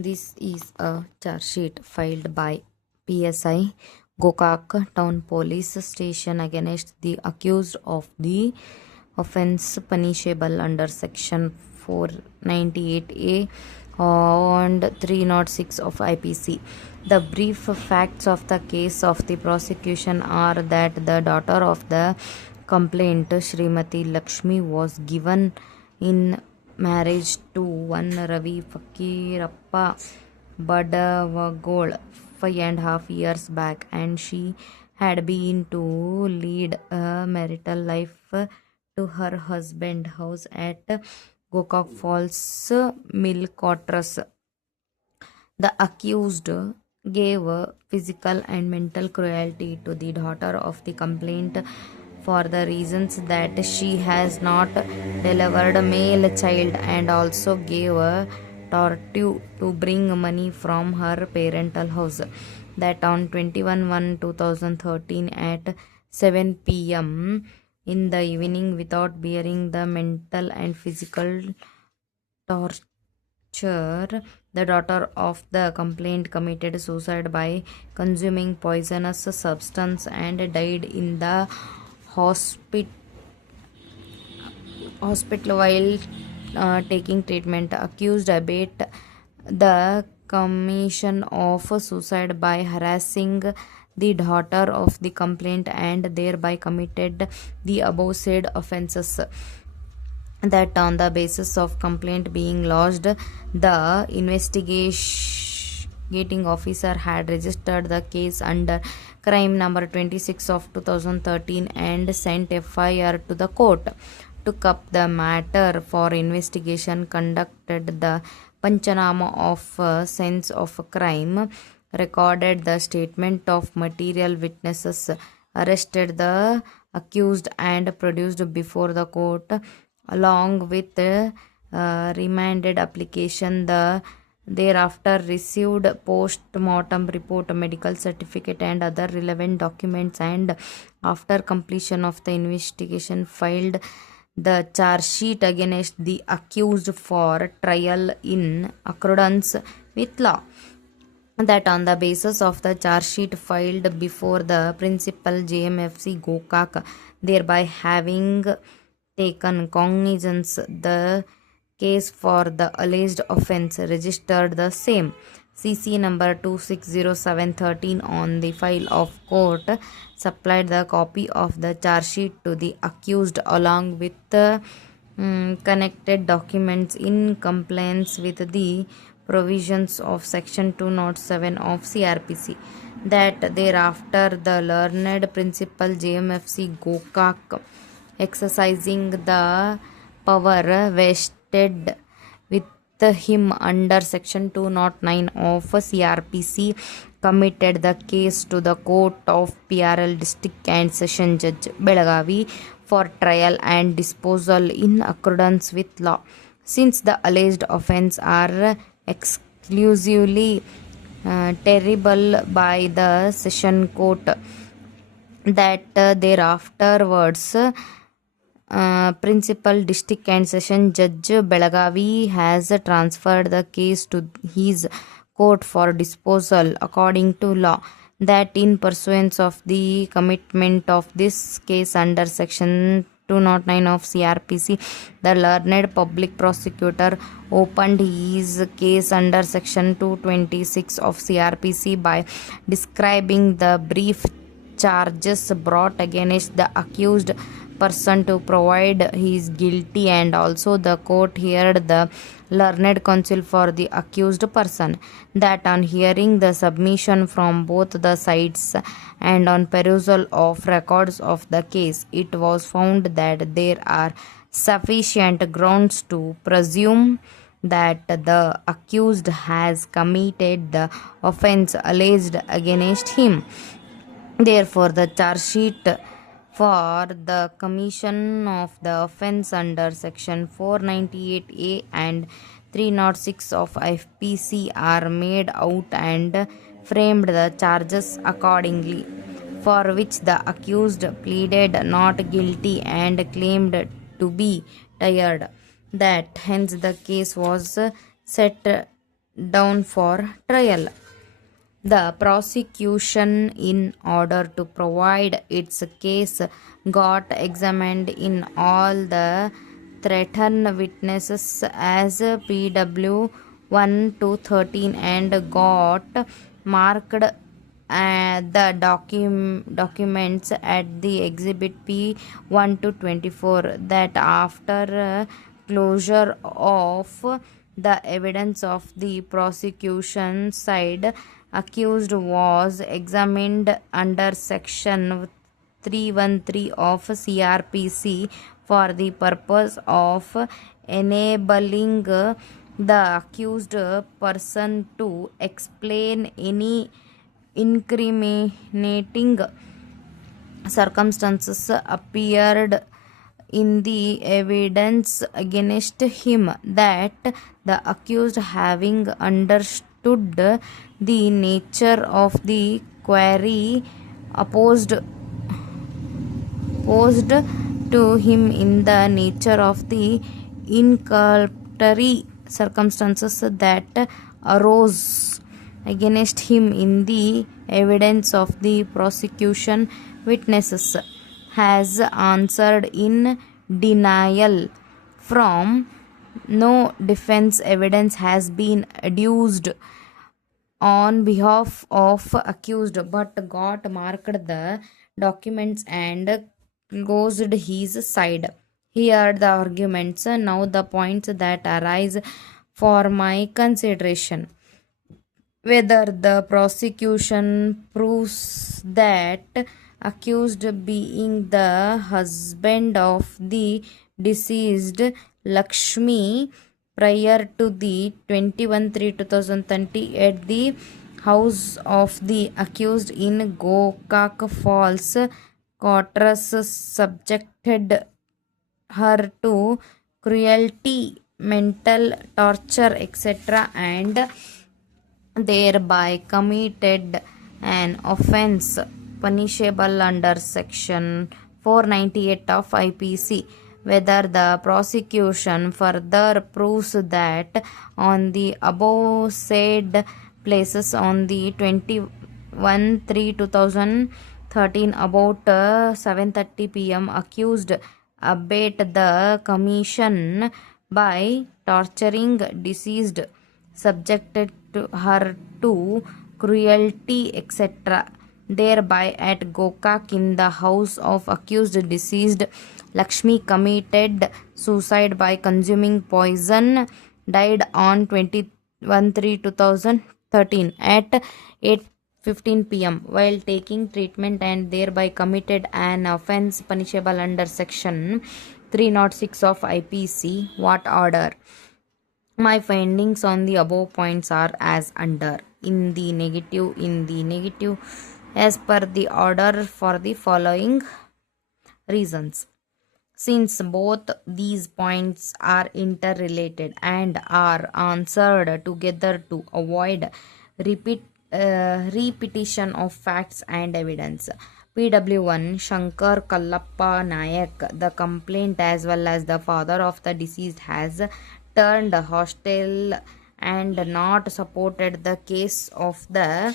This is a charge sheet filed by PSI Gokak Town Police Station against the accused of the offense punishable under Section 498A and 306 of IPC. The brief facts of the case of the prosecution are that the daughter of the complainant, Srimati Lakshmi, was given in marriage to one Ravi Fakirappa Badavagol 5.5 years back, and she had been to lead a marital life to her husband's house at Gokak Falls Mill Quarters. The accused gave physical and mental cruelty to the daughter of the complainant for the reasons that she has not delivered a male child, and also gave a torture to bring money from her parental house. That on 21/1/2013 at 7 p.m. in the evening, without bearing the mental and physical torture, the daughter of the complainant committed suicide by consuming poisonous substance and died in the hospital while taking treatment. Accused abet the commission of suicide by harassing the daughter of the complainant and thereby committed the above said offences. That on the basis of complaint being lodged, the investigating officer had registered the case under crime number 26 of 2013 and sent FIR to the court. Took up the matter for investigation, conducted the panchanama of sense of crime, recorded the statement of material witnesses, arrested the accused and produced before the court along with the remanded application. The thereafter received post-mortem report, medical certificate and other relevant documents, and after completion of the investigation filed the charge sheet against the accused for trial in accordance with law. That on the basis of the charge sheet filed before the principal JMFC Gokak, thereby having taken cognizance the case for the alleged offence, registered the same CC number 260713 on the file of court, supplied the copy of the charge sheet to the accused along with the connected documents in compliance with the provisions of section 207 of CRPC. That thereafter the learned principal JMFC Gokak, exercising the power vested with him under section 209 of CRPC, committed the case to the court of PRL District and Session Judge Belagavi for trial and disposal in accordance with law. Since the alleged offence are exclusively terrible by the session court, that thereafterwards Principal District and Session Judge Belagavi has transferred the case to his court for disposal according to law. That in pursuance of the commitment of this case under section 209 of CRPC, the learned public prosecutor opened his case under section 226 of CRPC by describing the brief charges brought against the accused person to provide his guilty, and also the court heard the learned counsel for the accused person. That on hearing the submission from both the sides and on perusal of records of the case, it was found that there are sufficient grounds to presume that the accused has committed the offence alleged against him. Therefore, the charge sheet for the commission of the offence under section 498A and 306 of FPC are made out and framed the charges accordingly, for which the accused pleaded not guilty and claimed to be tired. That hence the case was set down for trial. The prosecution, in order to provide its case, got examined in all the threatened witnesses as PW 1 to 13 and got marked the documents at the exhibit P 1 to 24 that after closure of the evidence of the prosecution side, accused was examined under section 313 of CRPC for the purpose of enabling the accused person to explain any incriminating circumstances appeared in the evidence against him, that the accused, having understood the nature of the query posed to him in the nature of the inculpatory circumstances that arose against him in the evidence of the prosecution witnesses, has answered in denial. From no defense evidence has been adduced on behalf of accused, but got marked the documents and closed his side. Here the arguments, now the points that arise for my consideration. Whether the prosecution proves that accused, being the husband of the deceased Lakshmi, prior to the 21/3/2020 at the house of the accused in Gokak Falls quarters, subjected her to cruelty, mental torture, etc., and thereby committed an offence punishable under section 498 of IPC. Whether the prosecution further proves that on the above said places on the 21/3/2013 about 7:30 p.m. accused abet the commission by torturing deceased, subjected her to cruelty, etc., thereby at Gokak in the house of accused deceased Lakshmi committed suicide by consuming poison, died on 21/3/2013 at 8:15 p.m. while taking treatment, and thereby committed an offence punishable under section 306 of IPC. What order? My findings on the above points are as under. In the negative, as per the order, for the following reasons. Since both these points are interrelated and are answered together to avoid repetition of facts and evidence. PW1 Shankar Kallappa Nayak, the complainant as well as the father of the deceased, has turned hostile and not supported the case of the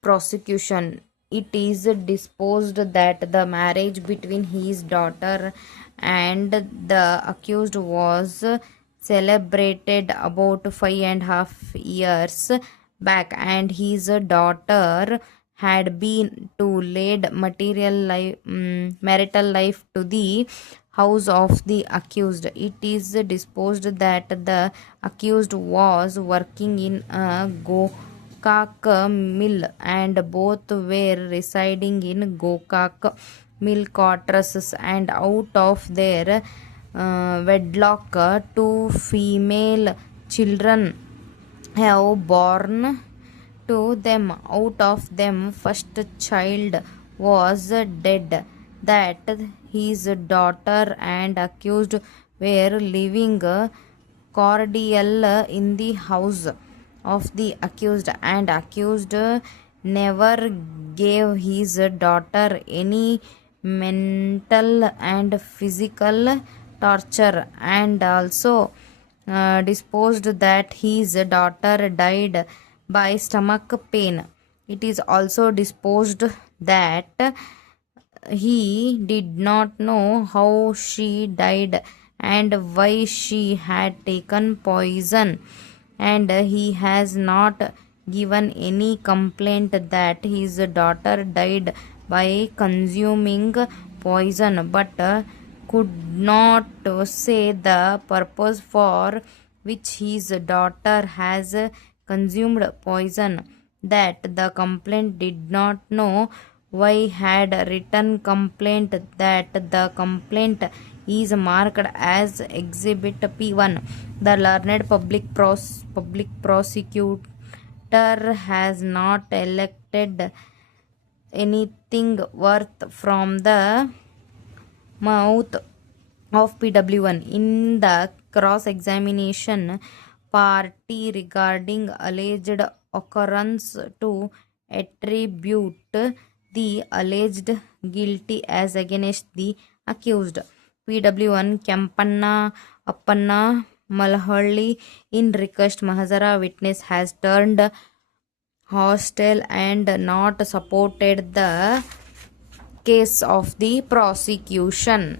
prosecution. It is disposed that the marriage between his daughter and the accused was celebrated about 5.5 years back, and his daughter had been to lead marital life to the house of the accused. It is disposed that the accused was working in a Gokak mill and both were residing in Gokak mill quarters, and out of their wedlock 2 female children have born to them. Out of them, first child was dead, that his daughter and accused were living cordial in the house of the accused, and accused never gave his daughter any mental and physical torture, and also disposed that his daughter died by stomach pain. It is also disposed that he did not know how she died and why she had taken poison, and he has not given any complaint that his daughter died by consuming poison, but could not say the purpose for which his daughter has consumed poison. That the complainant did not know why had written complaint, that the complaint is marked as exhibit P1. The learned public prosecutor has not elected anything worth from the mouth of PW1 in the cross examination party regarding alleged occurrence to attribute the alleged guilty as against the accused. PW1 Kempanna Appanna Malhalli in request Mahazara witness has turned hostile and not supported the case of the prosecution.